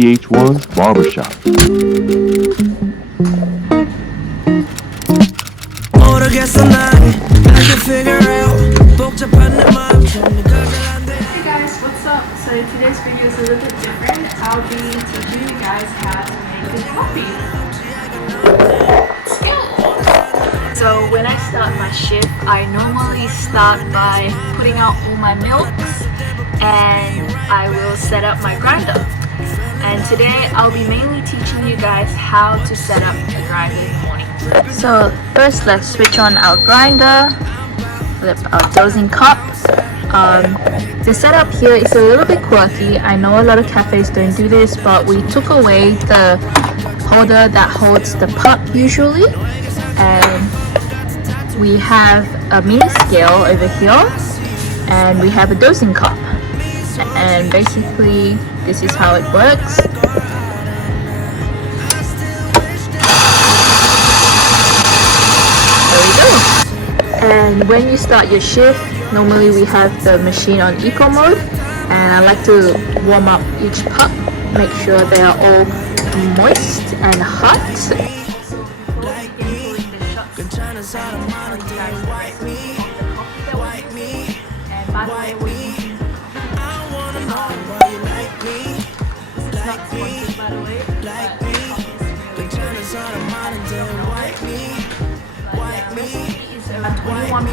PH1 Barbershop. Hey guys, what's up? So today's video is a little bit different. I'll be teaching you guys how to make good coffee. So when I start my shift, I normally start by putting out all my milks and I will set up my grinder. And today I'll be mainly teaching you guys how to set up a grinder in the morning. So first let's switch on our grinder, flip our dosing cup. The setup here is a little bit quirky. I know a lot of cafes don't do this, but we took away the holder that holds the pup usually, and we have a mini scale over here, and we have a dosing cup, and basically this is how it works. There we go. And when you start your shift, normally we have the machine on eco mode, and I like to warm up each pup, make sure they are all moist and hot. About 21.5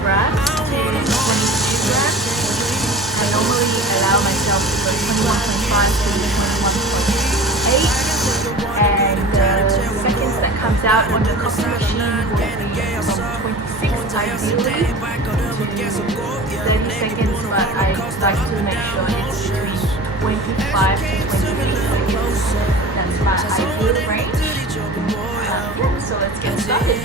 grams to 22 grams. I normally allow myself to go 21.5 to 21.8, and the seconds that comes out on the coffee machine will be from 26 ideally to 30 seconds, but I like to make sure it's between 25 to 28 seconds. That's my ideal range. So let's get started.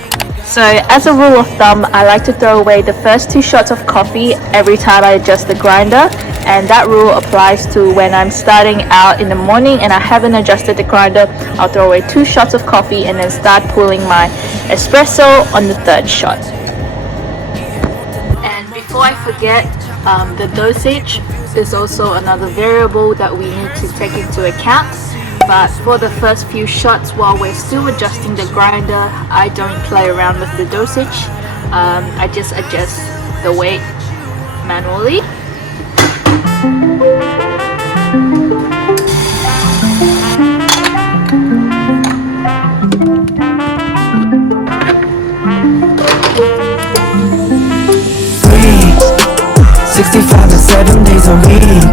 So as a rule of thumb, I like to throw away the first 2 shots of coffee every time I adjust the grinder, and that rule applies to when I'm starting out in the morning and I haven't adjusted the grinder. I'll throw away 2 shots of coffee and then start pulling my espresso on the 3rd shot. And before I forget, the dosage is also another variable that we need to take into account. But for the first few shots, while we're still adjusting the grinder, I don't play around with the dosage. I just adjust the weight manually. Free, 65 and 7 days a week.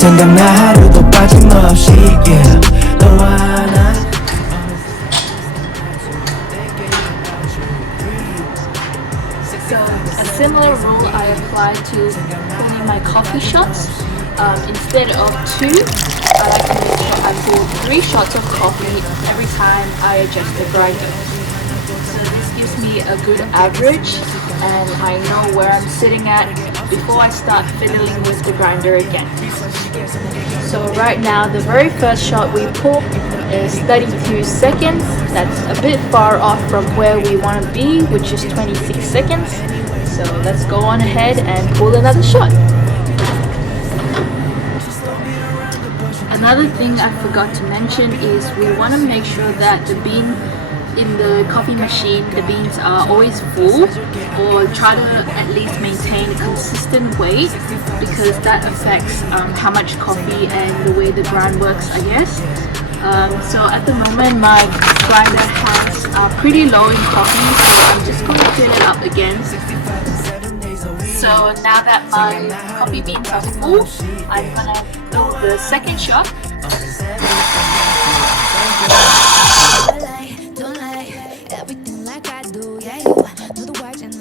생각나 하루도 빠짐없이 yeah. 너와 나 So a similar rule I apply to pulling my coffee shots. Instead of 2, I like to make sure I pull 3 shots of coffee every time I adjust the grinder. So this gives me a good average, and I know where I'm sitting at before I start fiddling with the grinder again. So right now, the very first shot we pull is 32 seconds. That's a bit far off from where we want to be, which is 26 seconds. So let's go on ahead and pull another shot. Another thing I forgot to mention is we want to make sure that the bean in the coffee machine, the beans are always full, or try to at least maintain a consistent weight, because that affects how much coffee and the way the grind works, I guess. So at the moment my grinder has pretty low in coffee, so I'm just going to fill it up again. So now that my coffee beans are full, I'm gonna do the second shot.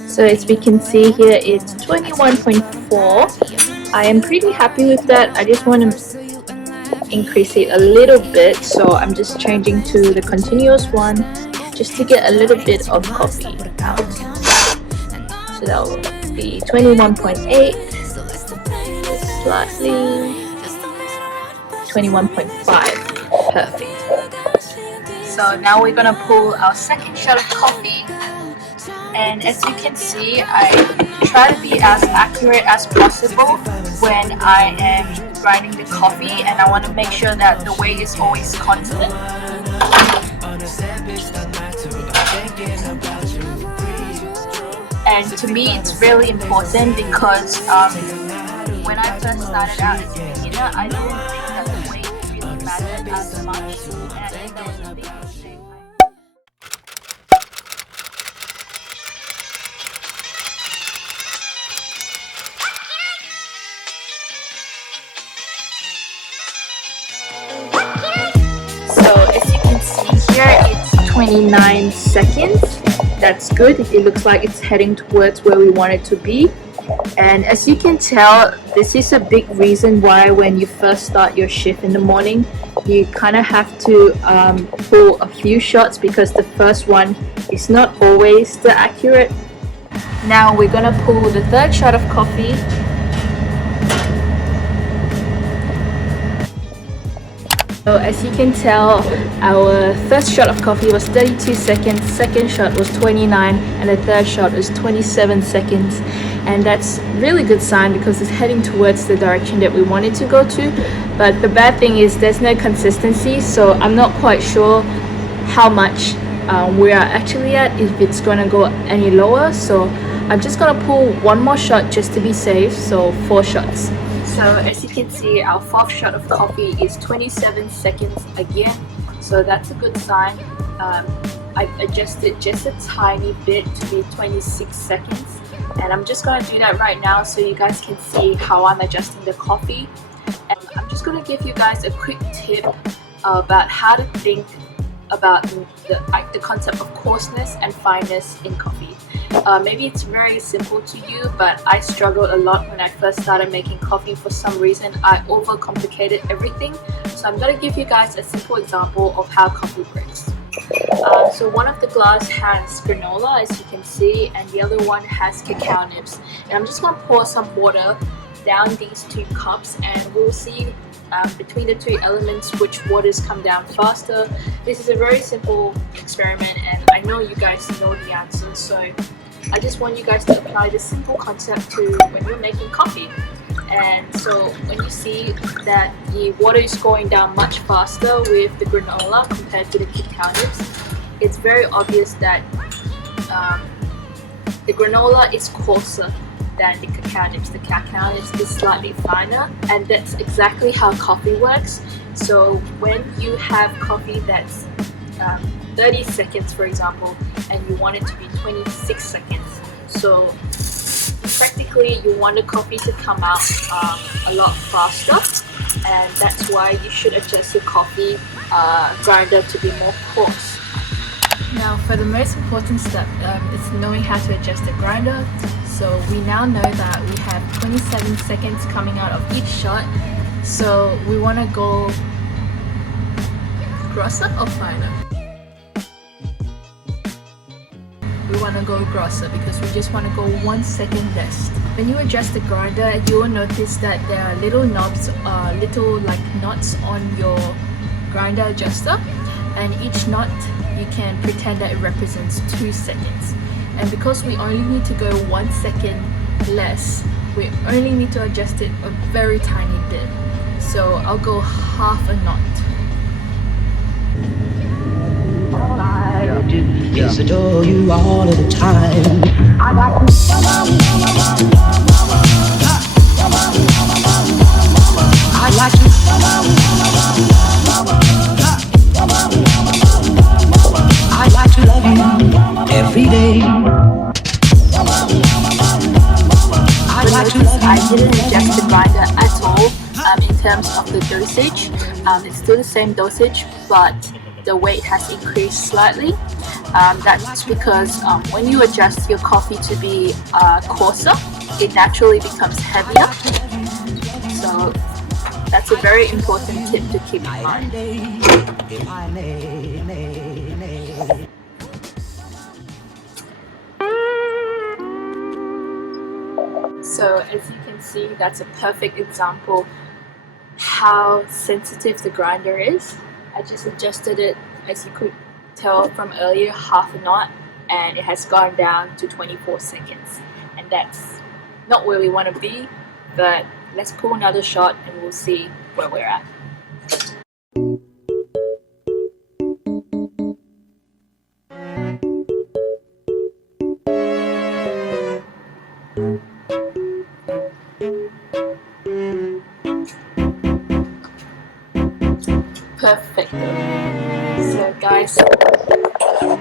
So as we can see here, it's 21.4. I am pretty happy with that. I just want to increase it a little bit, so I'm just changing to the continuous one just to get a little bit of coffee out. So that will be 21.8, slightly 21.5. Perfect. So now we're gonna pull our second shot of coffee, and as you can see, I try to be as accurate as possible when I am grinding the coffee, and I want to make sure that the weight is always constant. And to me it's really important because when I first started out as a beginner, I didn't think that the weight really mattered as much, and I think that was a big mistake. So as you can see here, it's 29 seconds. That's good. It looks like it's heading towards where we want it to be. And as you can tell, this is a big reason why when you first start your shift in the morning, you kind of have to pull a few shots because the first one is not always the accurate. Now we're gonna pull the third shot of coffee. So as you can tell, our first shot of coffee was 32 seconds, second shot was 29, and the third shot was 27 seconds. And that's really good sign because it's heading towards the direction that we wanted to go to. But the bad thing is there's no consistency, so I'm not quite sure how much we are actually at, if it's going to go any lower. So I'm just going to pull one more shot just to be safe, so 4 shots. So as you can see, our fourth shot of coffee is 27 seconds again, so that's a good sign. I've adjusted just a tiny bit to be 26 seconds, and I'm just going to do that right now so you guys can see how I'm adjusting the coffee. And I'm just going to give you guys a quick tip about how to think about the concept of coarseness and fineness in coffee. Maybe it's very simple to you, but I struggled a lot when I first started making coffee. For some reason, I overcomplicated everything. So I'm going to give you guys a simple example of how coffee breaks. So one of the glass has granola, as you can see, and the other one has cacao nibs. And I'm just going to pour some water down these 2 cups, and we'll see between the 2 elements which waters come down faster. This is a very simple experiment, and I know you guys know the answer, so I just want you guys to apply this simple concept to when you're making coffee. And so when you see that the water is going down much faster with the granola compared to the cacao nibs, it's very obvious that the granola is coarser than the cacao nibs. The cacao nibs is slightly finer, and that's exactly how coffee works. So when you have coffee that's 30 seconds, for example, and you want it to be 26 seconds, so practically you want the coffee to come out a lot faster, and that's why you should adjust your coffee grinder to be more coarse. Now for the most important step, it's knowing how to adjust the grinder. So we now know that we have 27 seconds coming out of each shot, so we want to go grosser or finer? We want to go grosser because we just want to go 1 second less. When you adjust the grinder, you will notice that there are little knobs, little like knots on your grinder adjuster, and each knot you can pretend that it represents 2 seconds. And because we only need to go 1 second less, we only need to adjust it a very tiny bit. So I'll go half a knot. I do is adore you all of the time. I like to. I like to love you every day. I didn't adjust the grinder at all in terms of the dosage. It's still the same dosage, but the weight has increased slightly. That's because when you adjust your coffee to be coarser, it naturally becomes heavier. So that's a very important tip to keep in mind. So as you can see, that's a perfect example how sensitive the grinder is. I just adjusted it, as you could tell from earlier, half a knot, and it has gone down to 24 seconds. And that's not where we want to be, but let's pour another shot and we'll see where we're at. Perfect. So guys,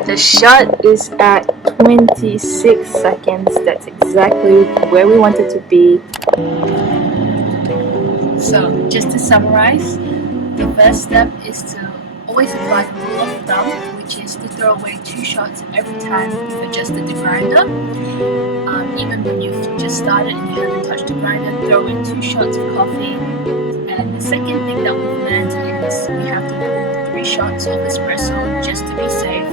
the shot is at 26 seconds. That's exactly where we want it to be. So just to summarize, the first step is to always apply the rule of thumb, which is to throw away 2 shots every time you've adjusted the grinder. Even when you've just started and you haven't touched the grinder, throw in 2 shots of coffee. And the second thing that we've learned is we have to pour 3 shots of espresso just to be safe,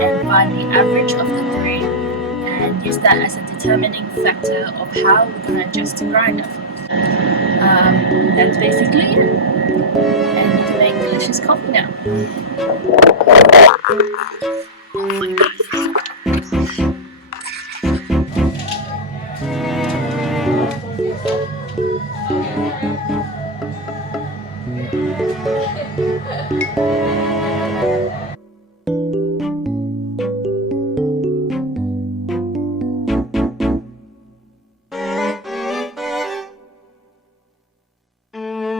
and find the average of the 3 and use that as a determining factor of how we're going to adjust the grinder. That's basically it. And you can make delicious coffee now.